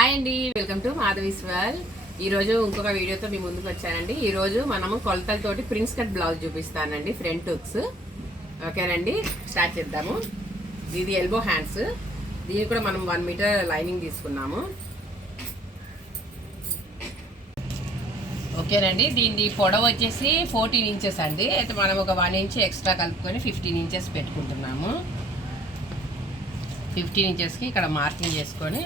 Hi అండి, welcome to Madhavi's world. ఈరోజు ఇంకొక వీడియోతో మీ ముందుకు వచ్చానండి. ఈరోజు మనము కొలతలతోటి ప్రిన్స్ కట్ బ్లౌజ్ చూపిస్తానండి, ఫ్రంట్ హుక్స్. ఓకేనండి, స్టార్ట్ చేద్దాము. ఇది ఎల్బో హ్యాండ్స్. దీనికి కూడా మనం 1 మీటర్ లైనింగ్ తీసుకున్నాము. ఓకేనండి, దీని పొడవు వచ్చేసి 14 ఇంచెస్ అండి. అయితే మనం ఒక 1 ఇంచ్ ఎక్స్ట్రా కలుపుకొని 15 ఇంచెస్ పెట్టుకుంటున్నాము. 15 ఇంచెస్కి ఇక్కడ మార్కింగ్ చేసుకొని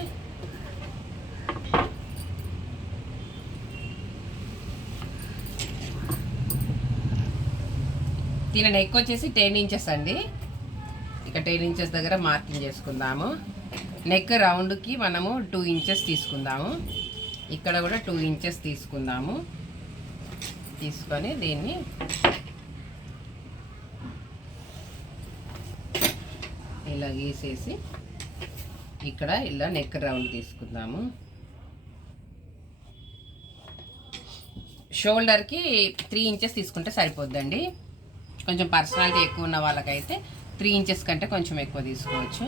దీని నెక్ వచ్చేసి 10 ఇంచెస్ అండి. ఇక 10 ఇంచెస్ దగ్గర మార్కింగ్ చేసుకుందాము. నెక్ రౌండ్కి మనము 2 ఇంచెస్ తీసుకుందాము. ఇక్కడ కూడా 2 ఇంచెస్ తీసుకుందాము. తీసుకొని దీన్ని ఇలా గీసేసి ఇక్కడ ఇలా నెక్ రౌండ్ తీసుకుందాము. షోల్డర్కి 3 ఇంచెస్ తీసుకుంటే సరిపోద్దండి. కొంచెం పర్సనాలిటీ ఎక్కువ ఉన్న వాళ్ళకైతే 3 ఇంచెస్ కంటే కొంచెం ఎక్కువ తీసుకోవచ్చు.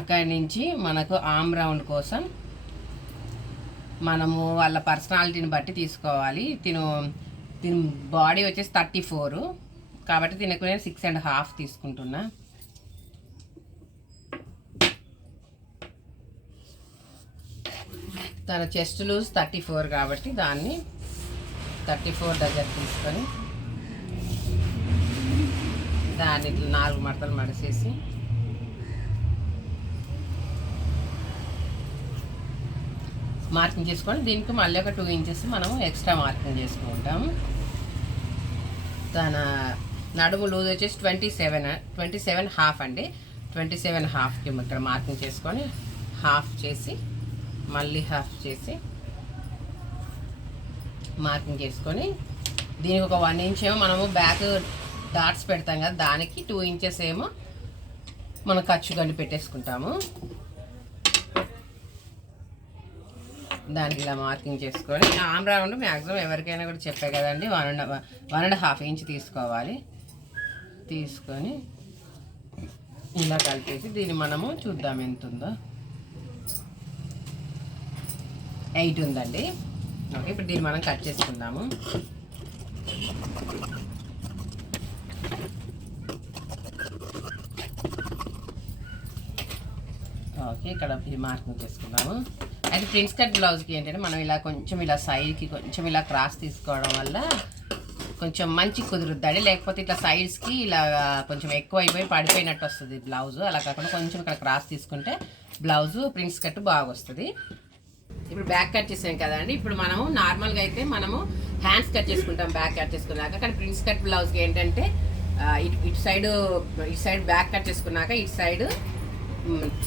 అక్కడి నుంచి మనకు ఆర్మ్ రౌండ్ కోసం మనము వాళ్ళ పర్సనాలిటీని బట్టి తీసుకోవాలి. తిను బాడీ వచ్చేసి 34 కాబట్టి తినకు నేను 6.5 తీసుకుంటున్నా. తన చెస్ట్ లూజ్ 34 కాబట్టి దాన్ని 34 దగ్గర తీసుకొని దాన్ని 4 మడతలు మడిసేసి మార్కింగ్ చేసుకొని దీనికి మళ్ళీ ఒక 2 ఇంచెస్ మనము ఎక్స్ట్రా మార్కింగ్ చేసుకుంటాము. తన నడుము లూజ్ వచ్చేసి 27.5 అండి. 27.5కి ఇక్కడ మార్కింగ్ చేసుకొని హాఫ్ చేసి మళ్ళీ హాఫ్ చేసి మార్కింగ్ చేసుకొని దీనికి ఒక 1 ఇంచ్ ఏమో మనము బ్యాక్ డాట్స్ పెడతాం కదా, దానికి 2 ఇంచెస్ ఏమో మనం ఖర్చు గండి పెట్టేసుకుంటాము. దానికి ఇలా మార్కింగ్ చేసుకొని ఆర్మ్ రౌండ్ మ్యాక్సిమం ఎవరికైనా కూడా చెప్పే కదండి 1.5 ఇంచ్ తీసుకోవాలి. తీసుకొని ఇలా కలిపేసి దీన్ని మనము చూద్దాం ఎంత ఉందో. 8 ఉందండి. ఓకే, ఇప్పుడు దీన్ని మనం కట్ చేసుకుందాము. ఓకే, ఇక్కడ మార్కింగ్ చేసుకుందాము. అయితే ప్రిన్స్ కట్ బ్లౌజ్కి ఏంటంటే మనం ఇలా కొంచెం ఇలా సైడ్కి కొంచెం ఇలా క్రాస్ తీసుకోవడం వల్ల కొంచెం మంచి కుదురుద్దండి. లేకపోతే ఇట్లా సైడ్స్కి ఇలా కొంచెం ఎక్కువ అయిపోయి పడిపోయినట్టు వస్తుంది బ్లౌజు. అలా కాకుండా కొంచెం ఇక్కడ క్రాస్ తీసుకుంటే బ్లౌజు ప్రిన్స్ కట్ బాగా వస్తుంది. ఇప్పుడు బ్యాక్ కట్ చేసాం కదండి. ఇప్పుడు మనము నార్మల్గా అయితే మనము హ్యాండ్స్ కట్ చేసుకుంటాం బ్యాక్ కట్ చేసుకున్నాక. కానీ ప్రిన్స్ కట్ బ్లౌజ్కి ఏంటంటే ఇటు సైడ్ బ్యాక్ కట్ చేసుకున్నాక ఇటు సైడ్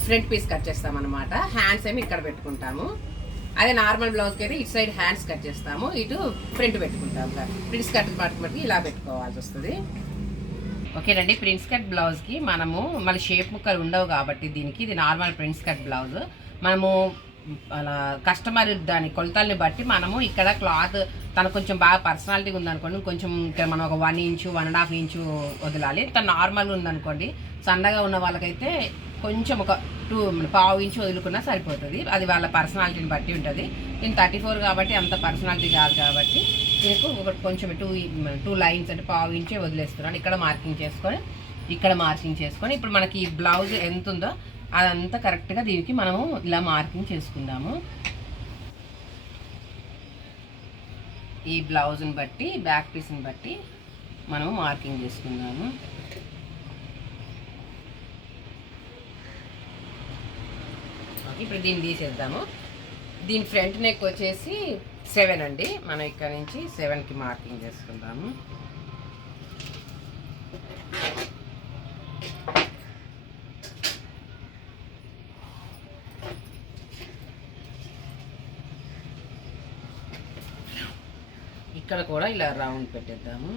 ఫ్రంట్ పీస్ కట్ చేస్తాం అనమాట. హ్యాండ్స్ ఏమి ఇక్కడ పెట్టుకుంటాము. అదే నార్మల్ బ్లౌజ్కి అయితే ఇటు సైడ్ హ్యాండ్స్ కట్ చేస్తాము, ఇటు ఫ్రంట్ పెట్టుకుంటాము. ప్రిన్స్ కట్ బట్టి ఇలా పెట్టుకోవాల్సి వస్తుంది. ఓకేనండి, ప్రిన్స్ కట్ బ్లౌజ్కి మనము మళ్ళీ షేప్ ముక్కలు ఉండవు కాబట్టి దీనికి ఇది నార్మల్ ప్రిన్స్ కట్ బ్లౌజ్. మనము అలా కస్టమర్ దాని కొలతల్ని బట్టి మనము ఇక్కడ క్లాత్ తనకు కొంచెం బాగా పర్సనాలిటీ ఉందనుకోండి, కొంచెం ఇక్కడ మనం ఒక 1 ఇంచు 1.5 ఇంచు వదలాలి. తను నార్మల్గా ఉందనుకోండి, సన్నగా ఉన్న వాళ్ళకైతే కొంచెం ఒక 2.5 ఇంచు వదులుకున్నా సరిపోతుంది. అది వాళ్ళ పర్సనాలిటీని బట్టి ఉంటుంది. నేను 34 కాబట్టి అంత పర్సనాలిటీ కాదు కాబట్టి మీకు ఒకటి కొంచెం 2 లైన్స్ అంటే 1/2 ఇంచే వదిలేస్తున్నాను. ఇక్కడ మార్కింగ్ చేసుకొని ఇక్కడ మార్కింగ్ చేసుకొని ఇప్పుడు మనకి ఈ బ్లౌజ్ ఎంత ఉందో అదంతా కరెక్ట్గా దీనికి మనము ఇలా మార్కింగ్ చేసుకుందాము. ఈ బ్లౌజ్ని బట్టి బ్యాక్ పీస్ని బట్టి మనము మార్కింగ్ చేసుకుందాము. ఇప్పుడు దీన్ని తీసేద్దాము. దీని ఫ్రంట్ నెక్ వచ్చేసి 7 అండి. మనం ఇక్కడ నుంచి 7కి మార్కింగ్ చేసుకుందాము. ఇక్కడ కూడా ఇలా రౌండ్ పెట్టేద్దాము.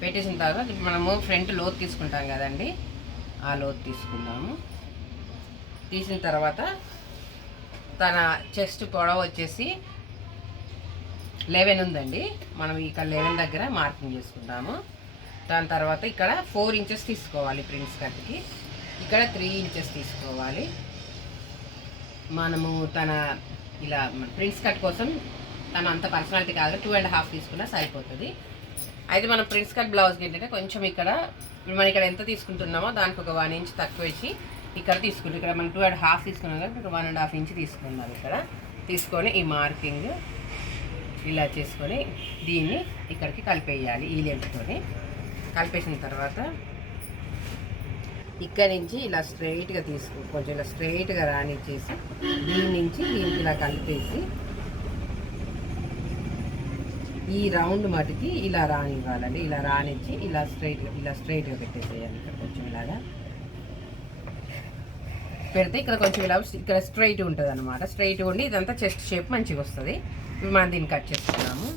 పెట్టేసిన తర్వాత మనము ఫ్రంట్ లోత్ తీసుకుంటాం కదండి, ఆ లోత్ తీసుకుందాము. తీసిన తర్వాత తన చెస్ట్ పొడవు వచ్చేసి 11 ఉందండి. మనం ఇక్కడ 11 దగ్గర మార్కింగ్ చేసుకుందాము. దాని తర్వాత ఇక్కడ 4 ఇంచెస్ తీసుకోవాలి ప్రిన్స్ కట్కి. ఇక్కడ 3 ఇంచెస్ తీసుకోవాలి. మనము తన ఇలా ప్రిన్స్ కట్ కోసం తన అంత పర్సనాలిటీ కాదు 2.5 తీసుకున్నా సరిపోతుంది. అయితే మనం ప్రిన్స్ కట్ బ్లౌజ్కి ఏంటంటే కొంచెం ఇక్కడ ఇప్పుడు మనం ఇక్కడ ఎంత తీసుకుంటున్నామో దానికి ఒక 1 ఇంచ్ తక్కువ వేసి ఇక్కడ తీసుకుంటాం. ఇక్కడ మనం 2.5 తీసుకున్నాం కదా, ఇక్కడ 1.5 ఇంచ్ తీసుకున్నాం. ఇక్కడ తీసుకొని ఈ మార్కింగ్ ఇలా చేసుకొని దీన్ని ఇక్కడికి కలిపేయాలి. ఈ లెంత్తోని కలిపేసిన తర్వాత ఇక్కడ నుంచి ఇలా స్ట్రైట్గా కొంచెం ఇలా స్ట్రైట్గా రానిచ్చేసి దీని నుంచి దీనికి ఇలా కలిపేసి ఈ రౌండ్ మటుకి ఇలా రానివ్వాలండి. ఇలా రానిచ్చి ఇలా స్ట్రైట్గా పెట్టేసేయాలి. ఇక్కడ కొంచెం ఇలాగా పెడితే ఇక్కడ కొంచెం ఇలా ఇక్కడ స్ట్రైట్ ఉంటుంది అనమాట. స్ట్రైట్ ఉండి ఇదంతా చెస్ట్ షేప్ మంచిగా వస్తుంది. ఇప్పుడు మనం దీన్ని కట్ చేసుకున్నాము.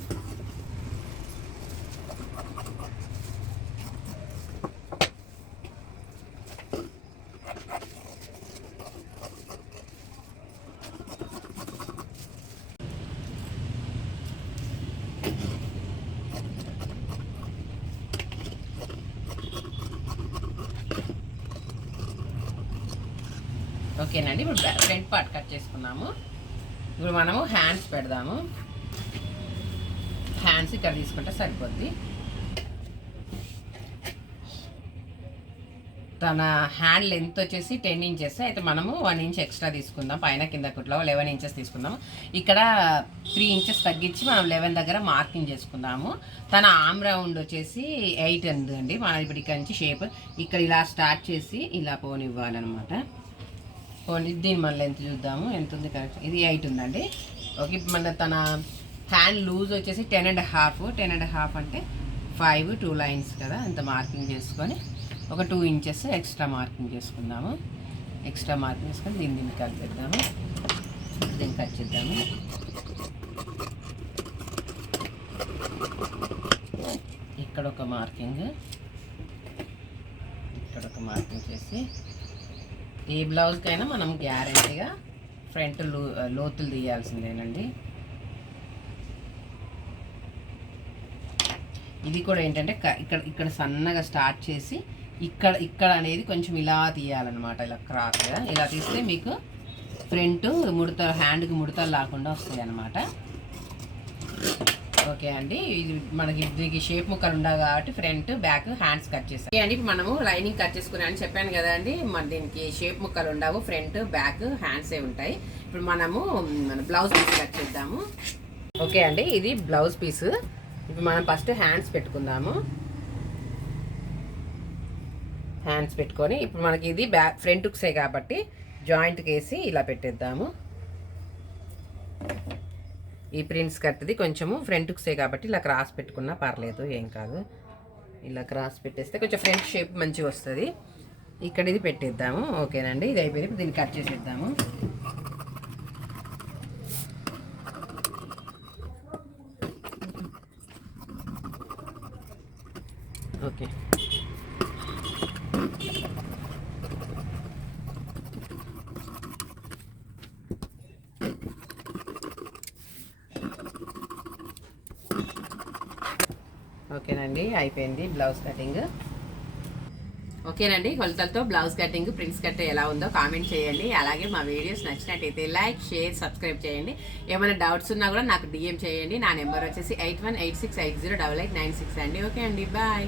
ఓకేనండి, ఇప్పుడు ఫ్రంట్ పార్ట్ కట్ చేసుకున్నాము. ఇప్పుడు మనము హ్యాండ్స్ పెడదాము. హ్యాండ్స్ ఇక్కడ తీసుకుంటే సరిపోద్ది. తన హ్యాండ్ లెంత్ వచ్చేసి 10 ఇంచెస్. అయితే మనము 1 ఇంచ్ ఎక్స్ట్రా తీసుకుందాం. పైన కింద కుట్లో 11 ఇంచెస్ తీసుకుందాము. ఇక్కడ 3 ఇంచెస్ తగ్గించి మనం 11 దగ్గర మార్కింగ్ చేసుకుందాము. తన ఆమ్ రౌండ్ వచ్చేసి 8 అండి. మనం ఇప్పుడు ఇక్కడ నుంచి షేప్ ఇక్కడ ఇలా స్టార్ట్ చేసి ఇలా పోనివ్వాలన్నమాట. దీన్ని మన లెంత్ చూద్దాము ఎంత ఉంది. కరెక్ట్, ఇది 8 ఉందండి. ఓకే, ఇప్పుడు మన తన హ్యాండ్ లూజ్ వచ్చేసి 10.5 అంటే 5 2 లైన్స్ కదా, అంత మార్కింగ్ చేసుకొని ఒక 2 ఇంచెస్ ఎక్స్ట్రా మార్కింగ్ చేసుకుందాము. ఎక్స్ట్రా మార్కింగ్ చేసుకొని దీన్ని కలిపేద్దాము. దీన్ని కట్ చేద్దాము. ఇక్కడ ఒక మార్కింగ్, ఇక్కడ ఒక మార్కింగ్ చేసి ఏ బ్లౌజ్కైనా మనం గ్యారెంటీగా ఫ్రంట్ లోతులు తీయాల్సిందేనండి. ఇది కూడా ఏంటంటే ఇక్కడ సన్నగా స్టార్ట్ చేసి ఇక్కడ అనేది కొంచెం ఇలా తీయాలన్నమాట. ఇలా క్రాస్గా ఇలా తీస్తే మీకు ఫ్రంట్ హ్యాండ్కి ముడతలు లేకుండా వస్తాయి అన్నమాట. ఓకే అండి, ఇది మనకి దీనికి షేప్ ముక్కలు ఉండవు కాబట్టి ఫ్రంట్ బ్యాక్ హ్యాండ్స్ కట్ చేస్తాం. ఓకే అండి, ఇప్పుడు మనము లైనింగ్ కట్ చేసుకున్నామని చెప్పాను కదా అండి. మన దీనికి షేప్ ముక్కలు ఉండవు, ఫ్రంట్ బ్యాక్ హ్యాండ్సే ఉంటాయి. ఇప్పుడు మనము మన బ్లౌజ్ పీస్ కట్ చేద్దాము. ఓకే అండి, ఇది బ్లౌజ్ పీస్. ఇప్పుడు మనం ఫస్ట్ హ్యాండ్స్ పెట్టుకుందాము. హ్యాండ్స్ పెట్టుకొని ఇప్పుడు మనకి ఇది ఫ్రంట్ హుక్సే కాబట్టి జాయింట్కి వేసి ఇలా పెట్టేద్దాము. ఈ ప్రిన్స్ కట్ది కొంచెము ఫ్రంట్ హుక్సే కాబట్టి ఇలా క్రాస్ పెట్టుకున్నా పర్లేదు, ఏం కాదు. ఇలా క్రాస్ పెట్టేస్తే కొంచెం ఫ్రంట్ షేప్ మంచిగా వస్తుంది. ఇక్కడ ఇది పెట్టేద్దాము. ఓకేనండి, ఇది అయిపోయింది. దీన్ని కట్ చేసేద్దాము. ఓకే, ఓకేనండి, అయిపోయింది బ్లౌజ్ కటింగ్. ఓకేనండి, కొలతలతో బ్లౌజ్ కటింగ్ ప్రిన్స్ కట్ ఎలా ఉందో కామెంట్ చేయండి. అలాగే మా వీడియోస్ నచ్చినట్టయితే లైక్, షేర్, సబ్స్క్రైబ్ చేయండి. ఏమైనా డౌట్స్ ఉన్నా కూడా నాకు DM చేయండి. నా నెంబర్ వచ్చేసి 8186808896 అండి. ఓకే అండి, బాయ్.